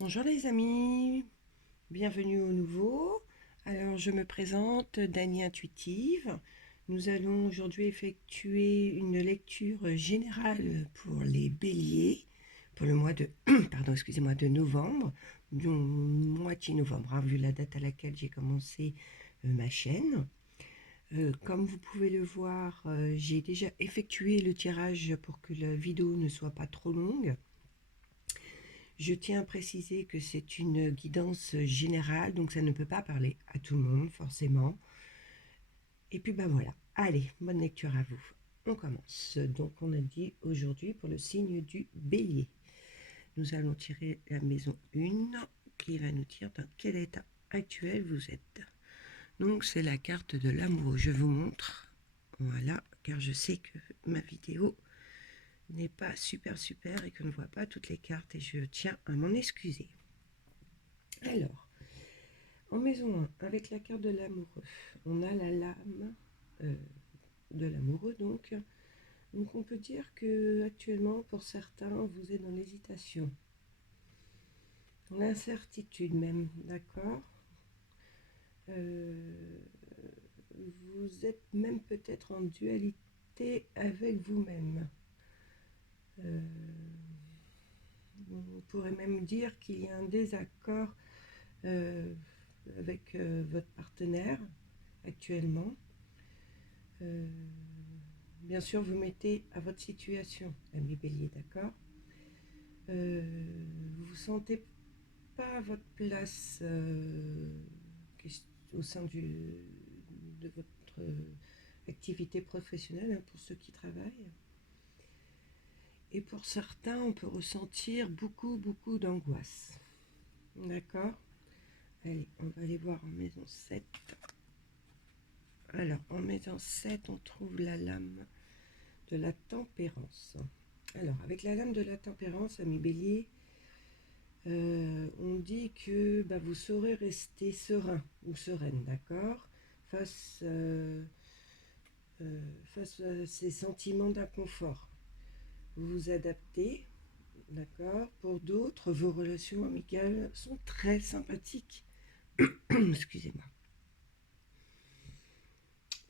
Bonjour les amis, bienvenue au nouveau. Alors je me présente, Dany Intuitive. Nous allons aujourd'hui effectuer une lecture générale pour les béliers pour le mois de, pardon, excusez-moi, de novembre, du moitié novembre, hein, vu la date à laquelle j'ai commencé ma chaîne. Comme vous pouvez le voir, j'ai déjà effectué le tirage pour que la vidéo ne soit pas trop longue. Je tiens à préciser que c'est une guidance générale, donc ça ne peut pas parler à tout le monde, forcément. Et puis ben voilà, allez, bonne lecture à vous. On commence. Donc on a dit aujourd'hui pour le signe du bélier. Nous allons tirer la maison 1 qui va nous dire dans quel état actuel vous êtes. Donc c'est la carte de l'amour. Je vous montre, voilà, car je sais que ma vidéo n'est pas super et que je ne vois pas toutes les cartes et je tiens à m'en excuser. Alors, en maison 1, avec la carte de l'amoureux, on a la lame euh, de l'amoureux donc. Donc on peut dire que actuellement pour certains vous êtes dans l'hésitation, dans l'incertitude même, d'accord. Euh, vous êtes même peut-être en dualité avec vous-même. Euh, on pourrait même dire qu'il y a un désaccord euh, avec votre partenaire actuellement. Bien sûr, vous mettez à votre situation, ami bélier, d'accord. Vous vous sentez pas à votre place au sein de votre activité professionnelle, hein, pour ceux qui travaillent. Et pour certains, on peut ressentir beaucoup d'angoisse. D'accord. Allez, on va aller voir en maison 7. Alors, en maison 7, on trouve la lame de la tempérance. Alors, avec la lame de la tempérance, ami bélier, on dit que vous saurez rester serein ou sereine, d'accord, face, face à ces sentiments d'inconfort. Vous vous adaptez, d'accord. Pour d'autres, vos relations amicales sont très sympathiques. Excusez-moi.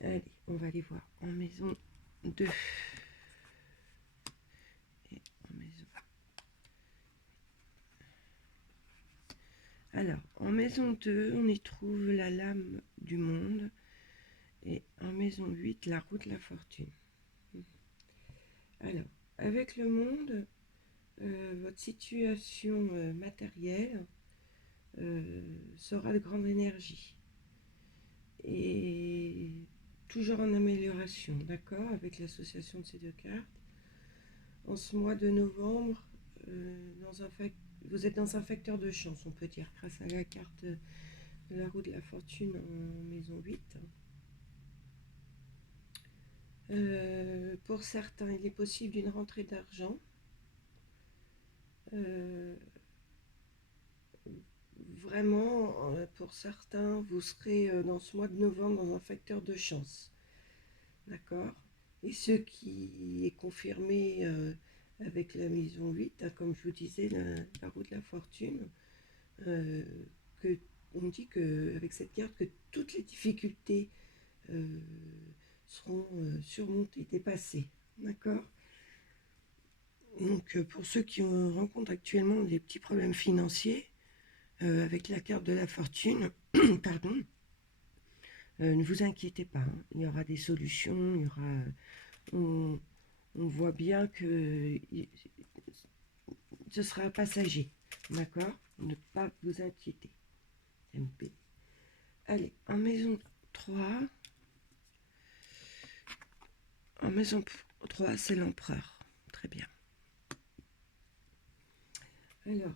Allez, on va aller voir en maison 2. Et en maison. Alors, en maison 2, on y trouve la lame du monde. Et en maison 8, la roue de la fortune. Alors, avec le monde, votre situation matérielle sera de grande énergie. Et toujours en amélioration, d'accord, avec l'association de ces deux cartes. En ce mois de novembre, vous êtes dans un facteur de chance, on peut dire, grâce à la carte de la roue de la fortune en maison 8. Pour certains, il est possible d'une rentrée d'argent. Vraiment, pour certains, vous serez dans ce mois de novembre dans un facteur de chance. D'accord. Et ce qui est confirmé avec la maison 8, hein, comme je vous disais, la roue de la fortune, euh, que on dit qu'avec cette carte, que toutes les difficultés euh, seront surmontées, dépassées. D'accord. Donc pour ceux qui rencontrent actuellement des petits problèmes financiers, avec la carte de la fortune, pardon, ne vous inquiétez pas, hein, il y aura des solutions, il y aura, on, on voit bien que ce sera passager, d'accord. Ne pas vous inquiéter. MP. Allez, en maison 3, en maison 3, c'est l'empereur. Très bien. Alors,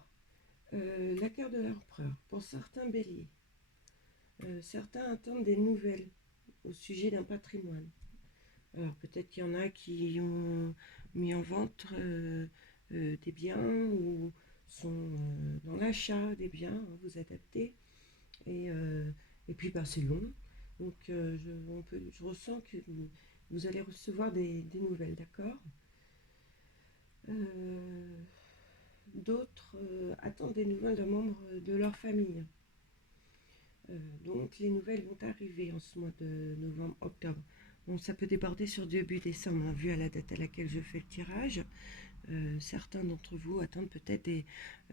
la carte de l'empereur, pour certains béliers, certains attendent des nouvelles au sujet d'un patrimoine. Alors peut-être qu'il y en a qui ont mis en vente des biens ou sont dans l'achat des biens, hein, vous adaptez. Et puis c'est long. Donc je ressens que vous allez recevoir des nouvelles, d'accord. d'autres attendent des nouvelles d'un membre de leur famille. Donc les nouvelles vont arriver en ce mois de novembre-octobre. Bon, ça peut déborder sur début décembre, hein, vu à la date à laquelle je fais le tirage. Certains d'entre vous attendent peut-être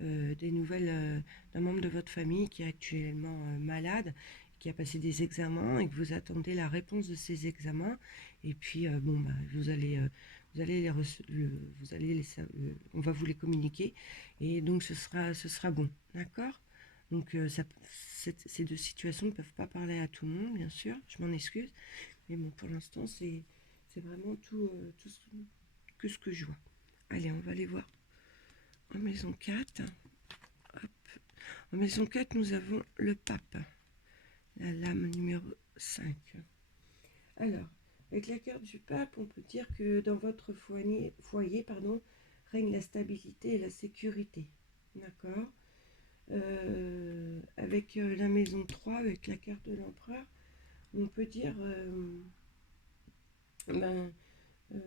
des nouvelles d'un membre de votre famille qui est actuellement malade, qui a passé des examens et que vous attendez la réponse de ces examens. Et puis, bon, bah, vous allez on va vous les communiquer et donc ce sera bon, d'accord? Donc, ces deux situations ne peuvent pas parler à tout le monde, bien sûr, je m'en excuse, mais bon, pour l'instant, c'est vraiment tout ce que je vois. Allez, on va aller voir en maison 4. Hop. En maison 4, nous avons le pape, la lame numéro 5. Alors, avec la carte du pape, on peut dire que dans votre foyer règne la stabilité et la sécurité. D'accord. Avec la maison 3, avec la carte de l'empereur, on peut dire ben, qu'il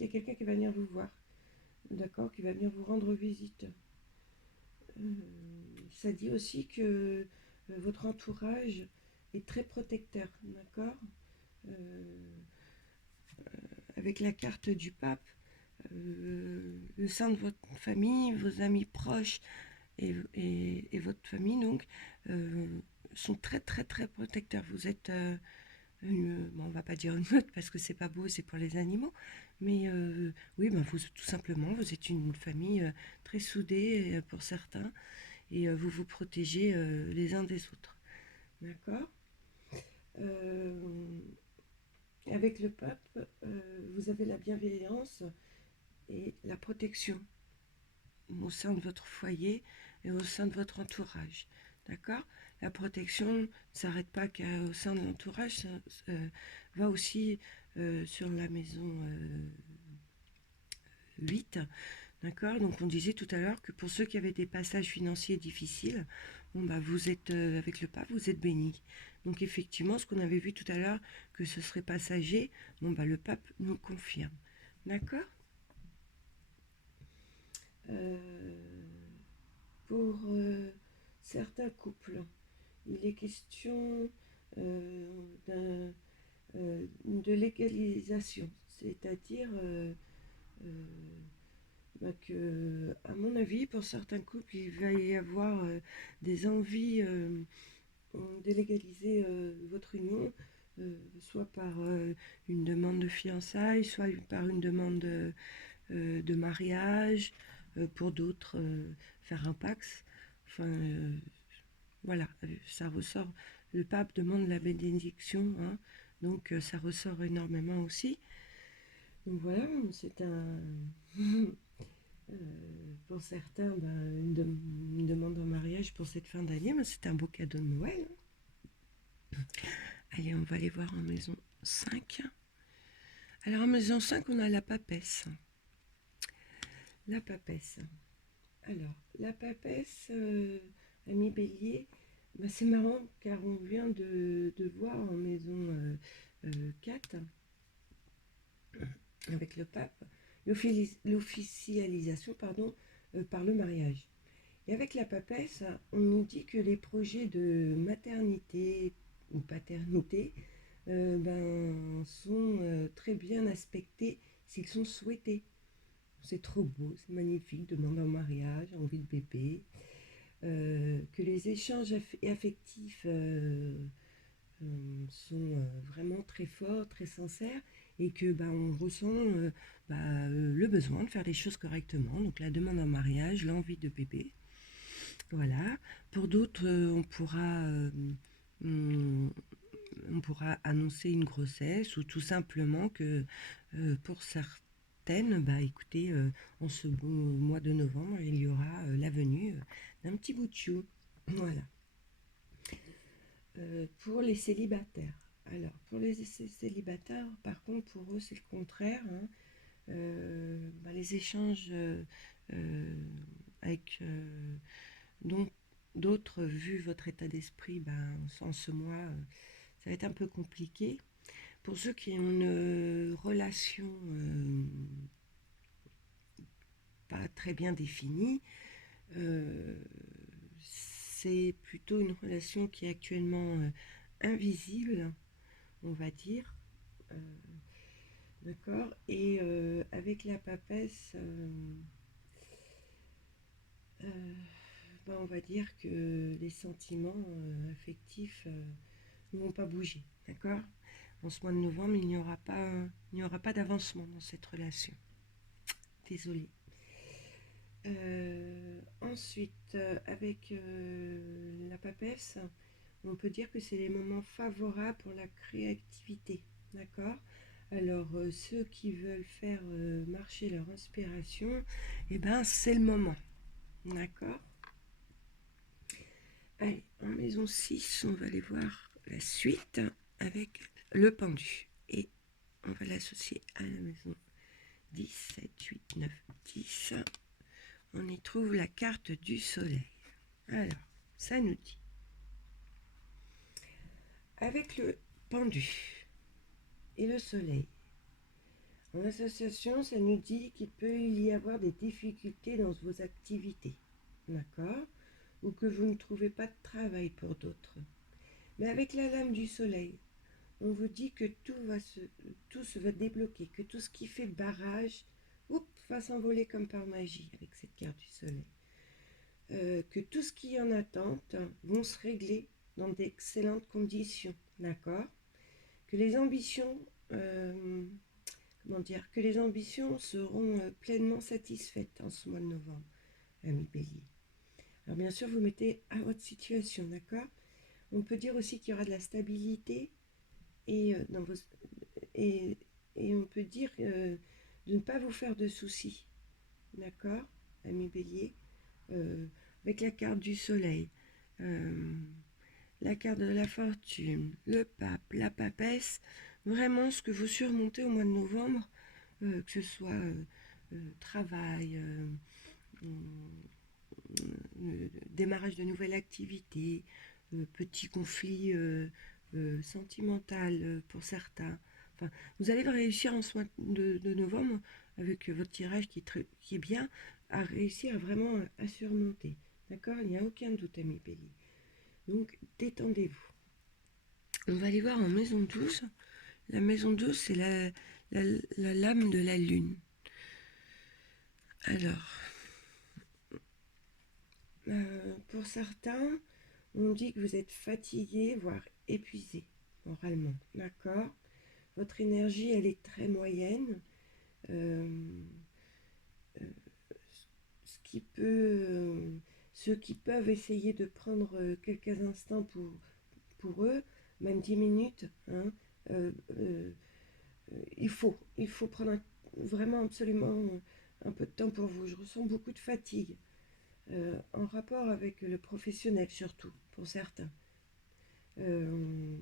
y a quelqu'un qui va venir vous voir. D'accord, qui va venir vous rendre visite. Ça dit aussi que votre entourage est très protecteur, d'accord. Avec la carte du pape, le sein de votre famille, vos amis proches et votre famille donc sont très très très protecteurs. Vous êtes bon, on va pas dire une meute parce que c'est pas beau, c'est pour les animaux, mais oui, ben vous tout simplement, vous êtes une famille très soudée pour certains et vous vous protégez les uns des autres, d'accord. Euh, Avec le pape, vous avez la bienveillance et la protection au sein de votre foyer et au sein de votre entourage, d'accord. La protection ne s'arrête pas qu'au sein de l'entourage, ça va aussi sur la maison 8. D'accord. Donc on disait tout à l'heure que pour ceux qui avaient des passages financiers difficiles, bon bah vous êtes avec le pape, vous êtes bénis. Donc effectivement, ce qu'on avait vu tout à l'heure, que ce serait passager, bon bah le pape nous confirme. D'accord. Euh, pour certains couples, il est question de légalisation, c'est-à-dire que, à mon avis, pour certains couples, il va y avoir des envies de légaliser votre union, soit par une demande de fiançailles, soit par une demande de mariage, pour d'autres, faire un pax. Enfin, voilà, ça ressort. Le pape demande la bénédiction, hein, donc ça ressort énormément aussi. Donc voilà, c'est un. Pour certains, ben, une demande en mariage pour cette fin d'année, ben, c'est un beau cadeau de Noël, hein. Allez, on va aller voir en maison 5. Alors en maison 5, on a la papesse. La papesse. Alors, la papesse, ami bélier, ben, c'est marrant car on vient de voir en maison 4, avec le pape, l'officialisation par le mariage. Et avec la papesse, on nous dit que les projets de maternité ou paternité sont très bien aspectés s'ils sont souhaités. C'est trop beau, c'est magnifique, demande en mariage, envie de bébé. Que les échanges affectifs sont vraiment très forts, très sincères, et que on ressent le besoin de faire les choses correctement. Donc la demande en mariage, l'envie de bébé. Voilà. Pour d'autres, on, on pourra annoncer une grossesse ou tout simplement que pour certaines, écoutez, en ce bon mois de novembre, il y aura la venue d'un petit bout de chou. Voilà. Pour les célibataires. Alors, pour les célibataires, par contre, pour eux, c'est le contraire, hein. Les échanges avec donc d'autres, vu votre état d'esprit, en ce mois, ça va être un peu compliqué. Pour ceux qui ont une relation pas très bien définie. C'est plutôt une relation qui est actuellement invisible, on va dire. Euh, d'accord. Et avec la papesse, ben, on va dire que les sentiments affectifs ne vont pas bouger. D'accord. En ce mois de novembre, il n'y aura pas d'avancement dans cette relation. Désolée. Ensuite, avec la papesse, on peut dire que c'est les moments favorables pour la créativité. D'accord. Alors, ceux qui veulent faire marcher leur inspiration, eh ben, c'est le moment. D'accord. Allez, en maison 6, on va aller voir la suite avec le pendu. Et on va l'associer à la maison 10, 7, 8, 9, 10. On y trouve la carte du soleil. Alors, ça nous dit, avec le pendu et le soleil, en association, ça nous dit qu'il peut y avoir des difficultés dans vos activités, d'accord? Ou que vous ne trouvez pas de travail pour d'autres. Mais avec la lame du soleil, on vous dit que tout se va débloquer, que tout ce qui fait barrage, va s'envoler comme par magie avec cette carte du soleil. Que tout ce qui est en attente vont se régler dans d'excellentes conditions, d'accord? Que les ambitions, que les ambitions seront pleinement satisfaites en ce mois de novembre, ami Bélier. Alors bien sûr, vous mettez à votre situation, d'accord? On peut dire aussi qu'il y aura de la stabilité et, et, et on peut dire de ne pas vous faire de soucis, d'accord, ami Bélier, avec la carte du soleil, la carte de la fortune, le pape, la papesse, vraiment ce que vous surmontez au mois de novembre, que ce soit travail, démarrage de nouvelles activités, petit conflit sentimental pour certains. Enfin, vous allez réussir en ce mois de novembre, avec votre tirage qui est bien, à réussir vraiment à surmonter. D'accord. Il n'y a aucun doute, ami Bélier. Donc, détendez-vous. On va aller voir en maison 12. La maison 12, c'est la lame de la lune. Alors, pour certains, on dit que vous êtes fatigué, voire épuisé moralement. D'accord. Votre énergie, elle est très moyenne. Euh, euh, ceux qui peuvent essayer de prendre quelques instants pour eux, même 10 minutes, hein, euh, euh, il faut prendre vraiment absolument un peu de temps pour vous. Je ressens beaucoup de fatigue, en rapport avec le professionnel surtout, pour certains. Il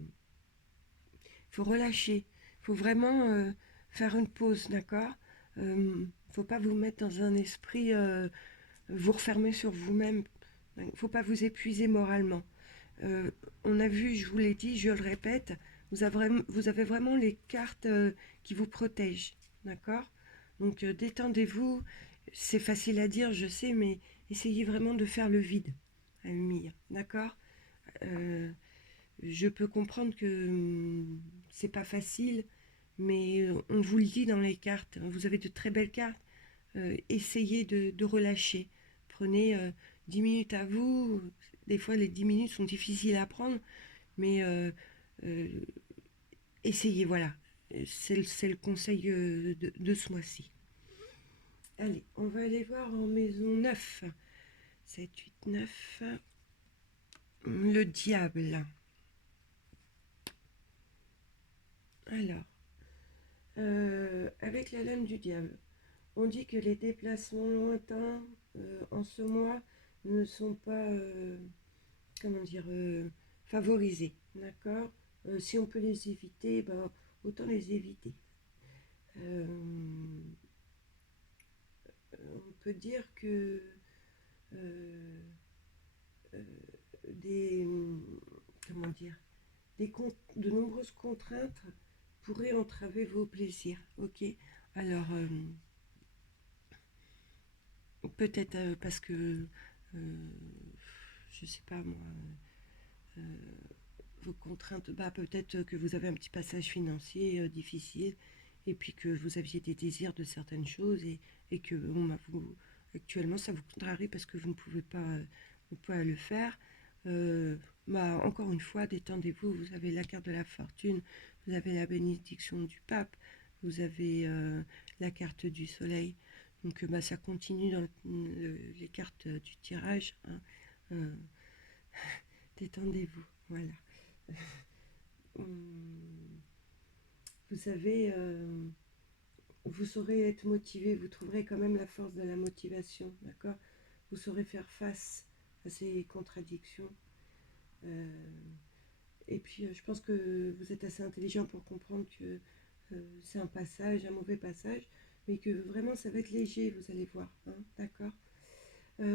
faut relâcher, il faut vraiment faire une pause, d'accord. Il ne faut pas vous mettre dans un esprit, vous refermer sur vous-même. Il ne faut pas vous épuiser moralement. On a vu, je vous l'ai dit, je le répète, vous avez vraiment les cartes qui vous protègent, d'accord. Donc détendez-vous, c'est facile à dire, je sais, mais essayez vraiment de faire le vide, Amir, d'accord. euh, je peux comprendre que c'est pas facile, mais on vous le dit dans les cartes, vous avez de très belles cartes, essayez de relâcher, prenez 10 minutes à vous. Des fois les 10 minutes sont difficiles à prendre, mais euh, essayez, voilà. C'est le conseil de ce mois-ci. Allez, on va aller voir en maison 9. 7, 8, 9. Le diable. Alors, avec la lame du diable, on dit que les déplacements lointains en ce mois ne sont pas, comment dire, favorisés. D'accord. Si on peut les éviter, ben, autant les éviter. Euh, on peut dire que euh, euh, des, comment dire, de nombreuses contraintes pourraient entraver vos plaisirs. Ok. Alors, peut-être parce que, je sais pas moi, euh, vos contraintes, bah, peut-être que vous avez un petit passage financier difficile, et puis que vous aviez des désirs de certaines choses, et que bon, bah, actuellement ça vous contrarie parce que vous ne pouvez pas le faire. Euh, Bah, encore une fois, détendez-vous, vous avez la carte de la fortune, vous avez la bénédiction du pape, vous avez la carte du soleil. Donc bah, ça continue dans les cartes du tirage, hein. Euh, Détendez-vous, voilà. Hum, Vous savez, vous saurez être motivé, vous trouverez quand même la force de la motivation, d'accord? Vous saurez faire face à ces contradictions. Euh, et puis, je pense que vous êtes assez intelligent pour comprendre que c'est un passage, un mauvais passage, mais que vraiment ça va être léger, vous allez voir, hein, d'accord?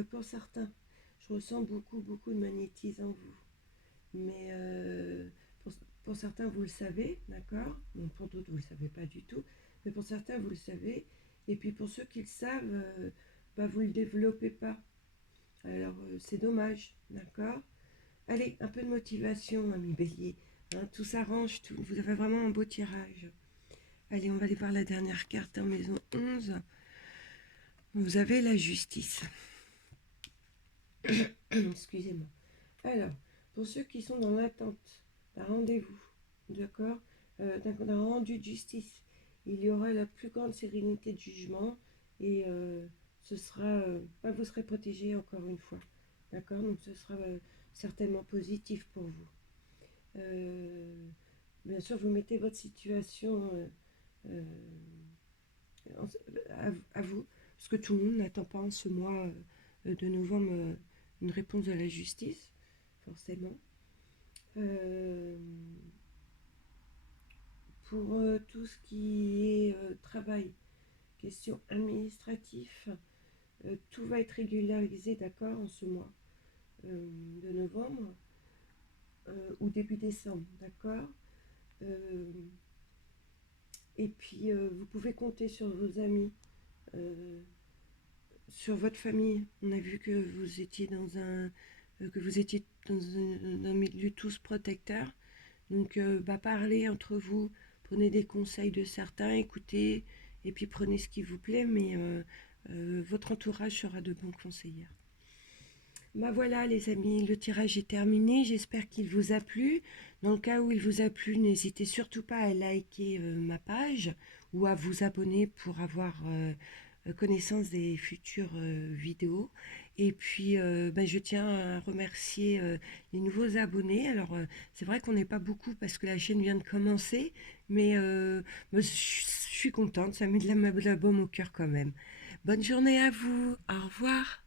Pour certains, je ressens beaucoup, beaucoup de magnétisme en vous. Mais pour, pour certains, vous le savez, d'accord? Bon, pour d'autres, vous ne le savez pas du tout. Mais pour certains, vous le savez. Et puis pour ceux qui le savent, bah, vous ne le développez pas. Alors c'est dommage, d'accord? Allez, un peu de motivation, ami Bélier. Hein, tout s'arrange, tout. Vous avez vraiment un beau tirage. Allez, on va aller voir la dernière carte en maison 11. Vous avez la justice. Excusez-moi. Alors, pour ceux qui sont dans l'attente d'un rendez-vous, d'accord, d'un rendu de justice, il y aura la plus grande sérénité de jugement, et ce sera, bah, vous serez protégé encore une fois, d'accord, donc ce sera certainement positif pour vous. Euh, Bien sûr, vous mettez votre situation euh, à vous, parce que tout le monde n'attend pas en ce mois de novembre une réponse de la justice, forcément. Euh, pour tout ce qui est travail, question administrative, tout va être régularisé, d'accord, en ce mois de novembre ou début décembre, d'accord. Euh, et puis vous pouvez compter sur vos amis, euh, sur votre famille. On a vu que vous étiez dans un milieu tous protecteur. Donc, bah, parlez entre vous, prenez des conseils de certains, écoutez, et puis prenez ce qui vous plaît, mais votre entourage sera de bons conseillers. Bah voilà les amis, le tirage est terminé, j'espère qu'il vous a plu. Dans le cas où il vous a plu, n'hésitez surtout pas à liker ma page ou à vous abonner pour avoir connaissance des futures vidéos. Et puis bah, je tiens à remercier les nouveaux abonnés. Alors c'est vrai qu'on n'est pas beaucoup parce que la chaîne vient de commencer, mais bah, je suis contente, ça met de la baume au cœur quand même. Bonne journée à vous, au revoir.